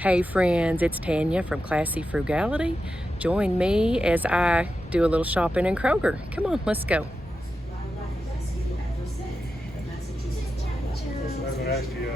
Hey friends, it's Tanya from Classy Frugality. Join me as I do a little shopping in Kroger. Come on, let's go. I was gonna ask you,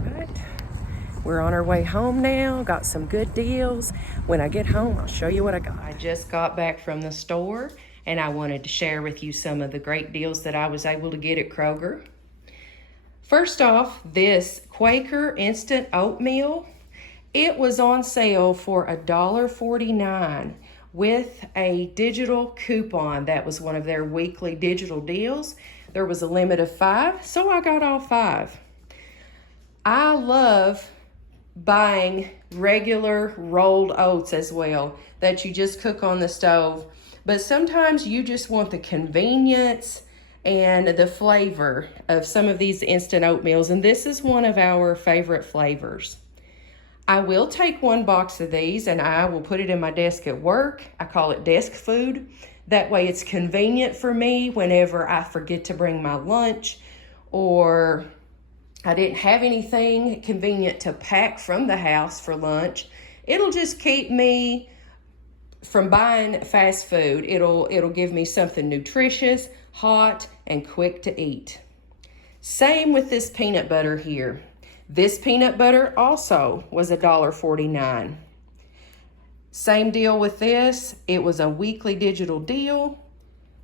Right. We're on our way home now. Got some good deals. When I get home, I'll show you what I got. I just got back from the store and I wanted to share with you some of the great deals that I was able to get at Kroger. First off, this Quaker instant oatmeal. It was on sale for $1.49 with a digital coupon. That was one of their weekly digital deals. There was a limit of 5, so I got all 5. I love buying regular rolled oats as well that you just cook on the stove. But sometimes you just want the convenience and the flavor of some of these instant oatmeals, and this is one of our favorite flavors. I will take 1 box of these and I will put it in my desk at work. I call it desk food. That way it's convenient for me whenever I forget to bring my lunch or I didn't have anything convenient to pack from the house for lunch. It'll just keep me from buying fast food. It'll give me something nutritious, hot, and quick to eat. Same with this peanut butter here. This peanut butter also was $1.49. Same deal with this. It was a weekly digital deal.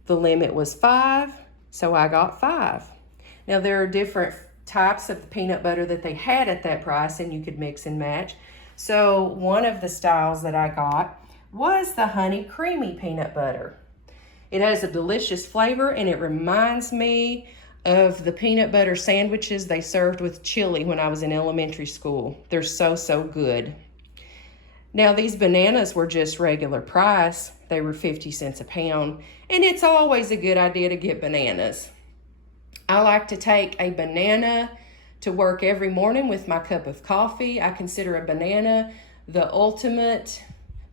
The limit was 5, so I got 5. Now there are different types of peanut butter that they had at that price and you could mix and match. So one of the styles that I got was the honey creamy peanut butter. It has a delicious flavor and it reminds me of the peanut butter sandwiches they served with chili when I was in elementary school. They're so good. Now these bananas were just regular price. They were 50 cents a pound, and it's always a good idea to get bananas. I like to take a banana to work every morning with my cup of coffee. I consider a banana the ultimate,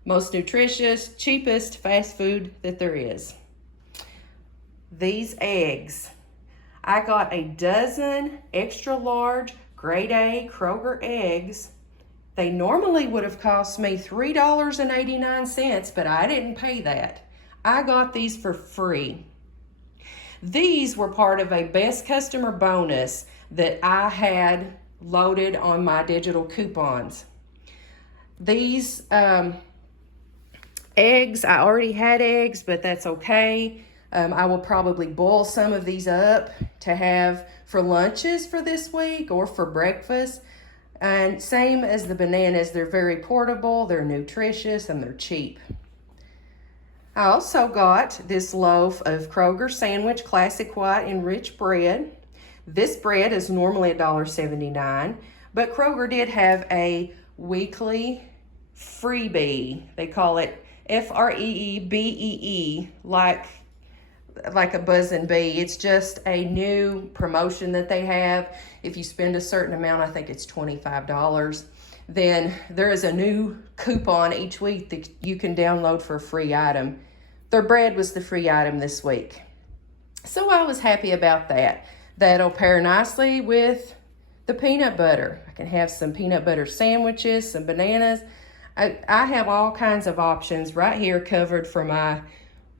most nutritious, cheapest fast food that there is. These eggs. I got a dozen extra large grade A Kroger eggs. They normally would have cost me $3.89, but I didn't pay that. I got these for free. These were part of a best customer bonus that I had loaded on my digital coupons. These eggs, I already had eggs, but that's okay. I will probably boil some of these up to have for lunches for this week or for breakfast. And same as the bananas, they're very portable, they're nutritious, and they're cheap. I also got this loaf of Kroger Sandwich Classic White Enriched Bread. This bread is normally $1.79, but Kroger did have a weekly freebie. They call it Freebee, like a buzzing bee. It's just a new promotion that they have. If you spend a certain amount, I think it's $25, then there is a new coupon each week that you can download for a free item. Their bread was the free item this week. So I was happy about that. That'll pair nicely with the peanut butter. I can have some peanut butter sandwiches, some bananas. I have all kinds of options right here covered for my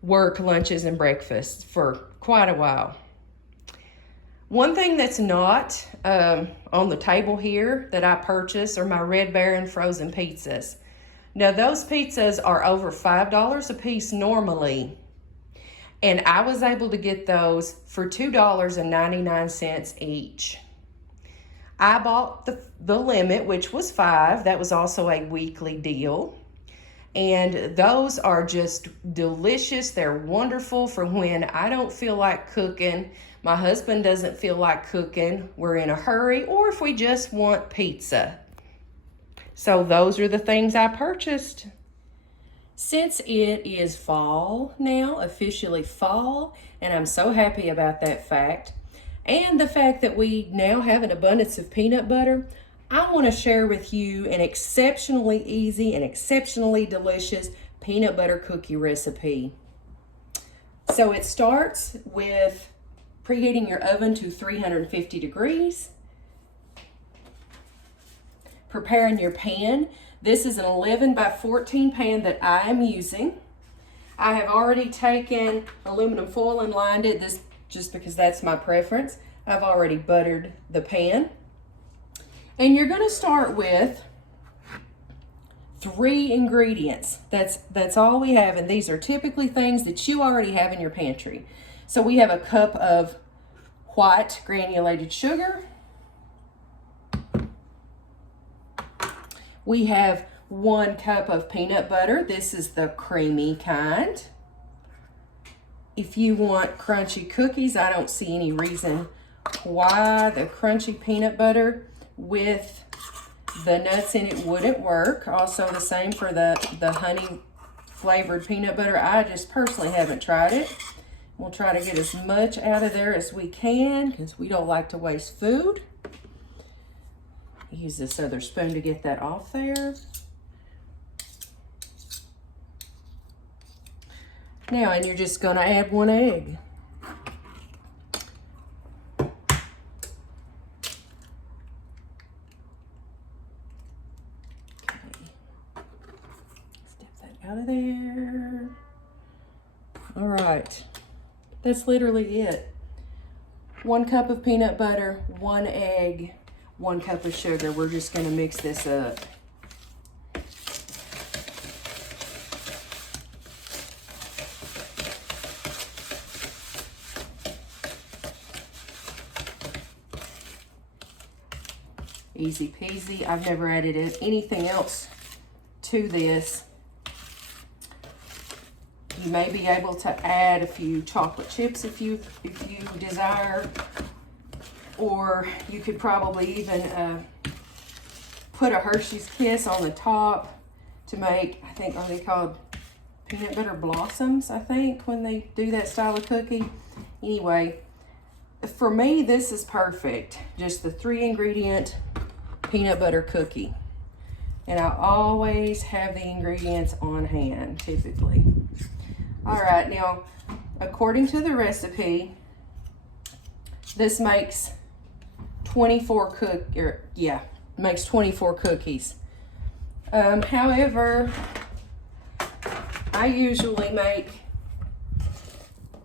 work lunches and breakfasts for quite a while. One thing that's not on the table here that I purchased are my Red Baron frozen pizzas. Now those pizzas are over $5 a piece normally, and I was able to get those for $2.99 each. I bought the limit, which was 5. That was also a weekly deal. And those are just delicious. They're wonderful for when I don't feel like cooking, my husband doesn't feel like cooking, we're in a hurry, or if we just want pizza. So those are the things I purchased. Since it is fall now, officially fall, and I'm so happy about that fact, and the fact that we now have an abundance of peanut butter, I want to share with you an exceptionally easy and exceptionally delicious peanut butter cookie recipe. So it starts with preheating your oven to 350 degrees, preparing your pan. This is an 11 by 14 pan that I am using. I have already taken aluminum foil and lined it, this just because that's my preference. I've already buttered the pan. And you're going to start with 3 ingredients. That's all we have, and these are typically things that you already have in your pantry. So we have a cup of white granulated sugar. We have 1 cup of peanut butter. This is the creamy kind. If you want crunchy cookies, I don't see any reason why the crunchy peanut butter with the nuts in it wouldn't work. Also the same for the honey flavored peanut butter. I just personally haven't tried it. We'll try to get as much out of there as we can because we don't like to waste food. Use this other spoon to get that off there. Now, and you're just going to add 1 egg. Out of there. All right, that's literally it. 1 cup of peanut butter, 1 egg, 1 cup of sugar. We're just going to mix this up. Easy peasy. I've never added anything else to this. You may be able to add a few chocolate chips if you desire, or you could probably even put a Hershey's Kiss on the top to make, I think, are they called peanut butter blossoms, I think, when they do that style of cookie. Anyway, for me, this is perfect. Just the 3 ingredient peanut butter cookie. And I always have the ingredients on hand, typically. All right, now, according to the recipe, this makes 24 cookies. However, I usually make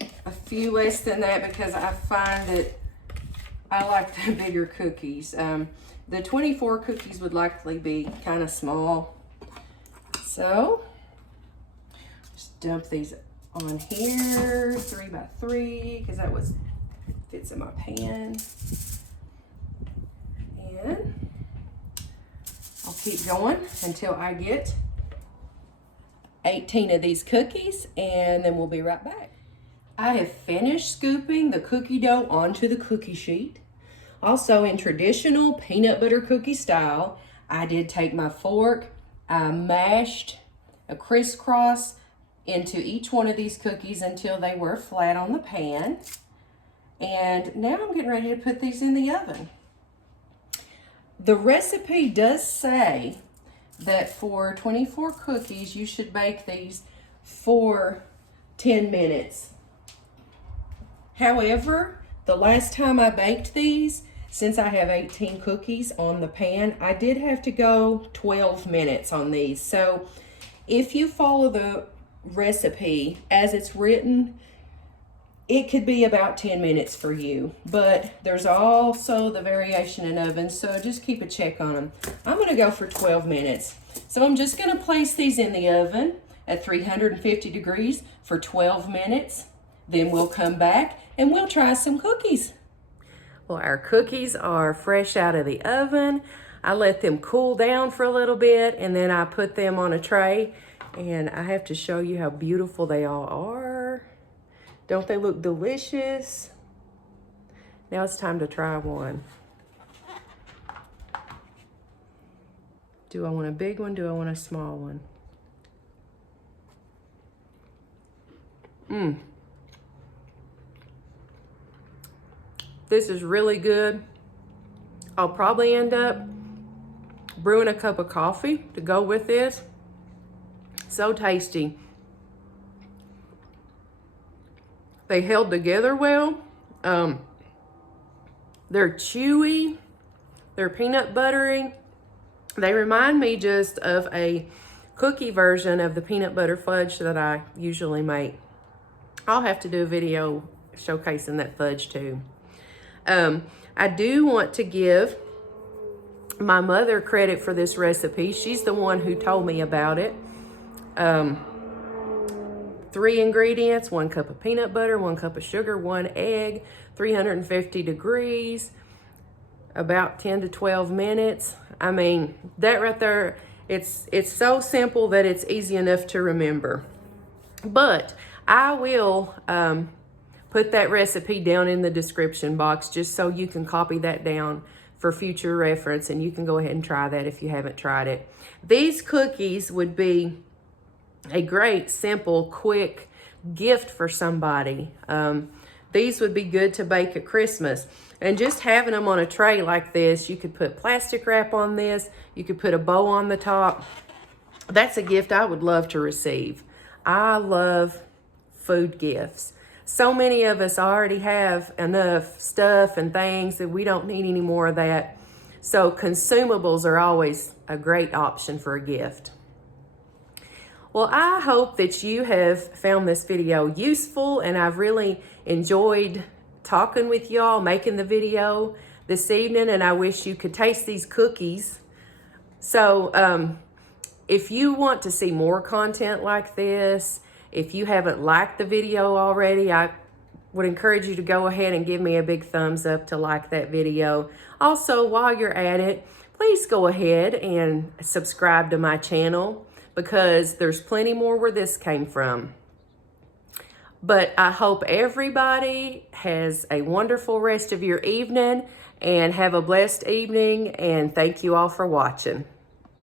a few less than that because I find that I like the bigger cookies. The 24 cookies would likely be kind of small. So, just dump these on here, 3 by 3, because that fits in my pan. And I'll keep going until I get 18 of these cookies, and then we'll be right back. I have finished scooping the cookie dough onto the cookie sheet. Also, in traditional peanut butter cookie style, I did take my fork, I mashed a crisscross into each one of these cookies until they were flat on the pan. And now I'm getting ready to put these in the oven. The recipe does say that for 24 cookies, you should bake these for 10 minutes. However, the last time I baked these, since I have 18 cookies on the pan, I did have to go 12 minutes on these. So if you follow the recipe as it's written, it could be about 10 minutes for you, but there's also the variation in ovens, so just keep a check on them. I'm gonna go for 12 minutes. So I'm just gonna place these in the oven at 350 degrees for 12 minutes. Then we'll come back and we'll try some cookies. Well, our cookies are fresh out of the oven. I let them cool down for a little bit and then I put them on a tray, and I have to show you how beautiful they all are. Don't they look delicious? Now it's time to try one. Do I want a big one? Do I want a small one? This is really good. I'll probably end up brewing a cup of coffee to go with this. So tasty. They held together well. They're chewy. They're peanut buttery. They remind me just of a cookie version of the peanut butter fudge that I usually make. I'll have to do a video showcasing that fudge too. I do want to give my mother credit for this recipe. She's the one who told me about it. 3 ingredients: 1 cup of peanut butter, 1 cup of sugar, 1 egg, 350 degrees, about 10 to 12 minutes. I mean, that right there, it's so simple that it's easy enough to remember. But I will put that recipe down in the description box just so you can copy that down for future reference, and you can go ahead and try that if you haven't tried it. These cookies would be a great, simple, quick gift for somebody. These would be good to bake at Christmas. And just having them on a tray like this, you could put plastic wrap on this, you could put a bow on the top. That's a gift I would love to receive. I love food gifts. So many of us already have enough stuff and things that we don't need any more of that. So consumables are always a great option for a gift. Well, I hope that you have found this video useful, and I've really enjoyed talking with y'all, making the video this evening, and I wish you could taste these cookies. So if you want to see more content like this, if you haven't liked the video already, I would encourage you to go ahead and give me a big thumbs up to like that video. Also, while you're at it, please go ahead and subscribe to my channel, because there's plenty more where this came from. But I hope everybody has a wonderful rest of your evening, and have a blessed evening, and thank you all for watching.